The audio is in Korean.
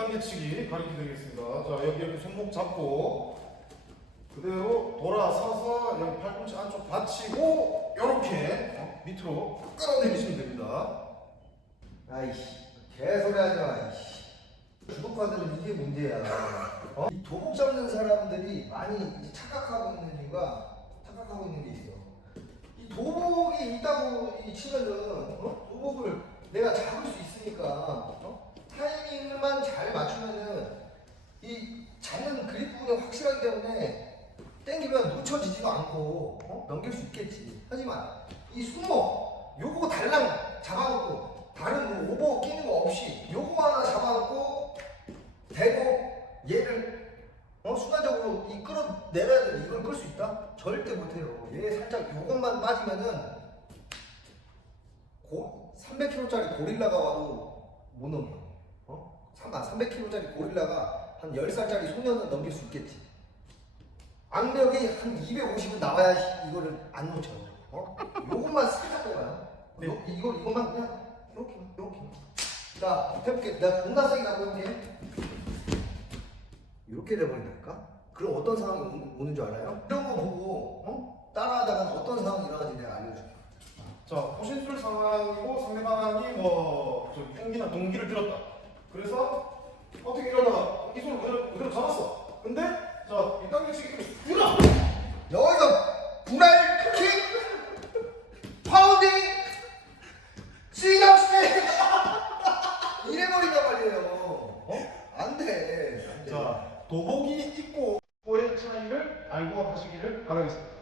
당겨치기 가르쳐 드리겠습니다. 자, 여기 이렇게 손목 잡고 그대로 돌아서서 여기 팔꿈치 안쪽 받치고 이렇게 어, 밑으로 끌어내리시면 됩니다. 아이씨 개소리 하지 마 이씨 주도파들은 이게 문제야 어? 이 도복 잡는 사람들이 많이 착각하고 있는 이유가 착각하고 있는 게 있어 이 도복이 있다고 이 치면은 어? 도복을 내가 잡을 수 있으니까 어? 타이밍만 잘 맞추면은 이 잡는 그립 부분이 확실하기 때문에 땡기면 놓쳐지지도 않고 어? 넘길 수 있겠지. 하지만 이 숨목 요거 달랑 잡아놓고 다른 뭐 오버 끼는 거 없이 요거 하나 잡아놓고 대고 얘를 어? 순간적으로 이 끌어내려야 되는데 이걸 끌 수 있다? 절대 못해요. 얘 살짝 요것만 빠지면은 고? 300kg짜리 고릴라가 와도 못 넘겨. 어? 3, 아, 300kg짜리 고릴라가 한 10살짜리 소년은 넘길 수 있겠지 악력이 한 250은 나와야 이거를 안 놓쳐 어? 요것만 살짝 뽑아요 네. 요, 이거, 이것만 그냥 이렇게 이렇게 자 해볼게 내가 공간성이 나고 해볼게 이렇게 돼버린다니까? 그럼 어떤 상황이 오- 오는 줄 알아요? 이런 거 보고 어? 따라하다가 어떤 상황이 일어나는지 내가 알려줄게 자, 호신술 상황이고 상대방이 뭐 저기 흉기나 동기를 들었다. 그래서 어떻게 이러다가 이 손을 그대로, 그대로 잡았어. 근데 자, 이 당겨치기 들어. 여기서 불알 킥 파운딩 시각스틱 이래버린단 말이에요 어? 안돼 안돼 자, 도복이 있고 오의 차이를 알고 하시기를 바라겠습니다.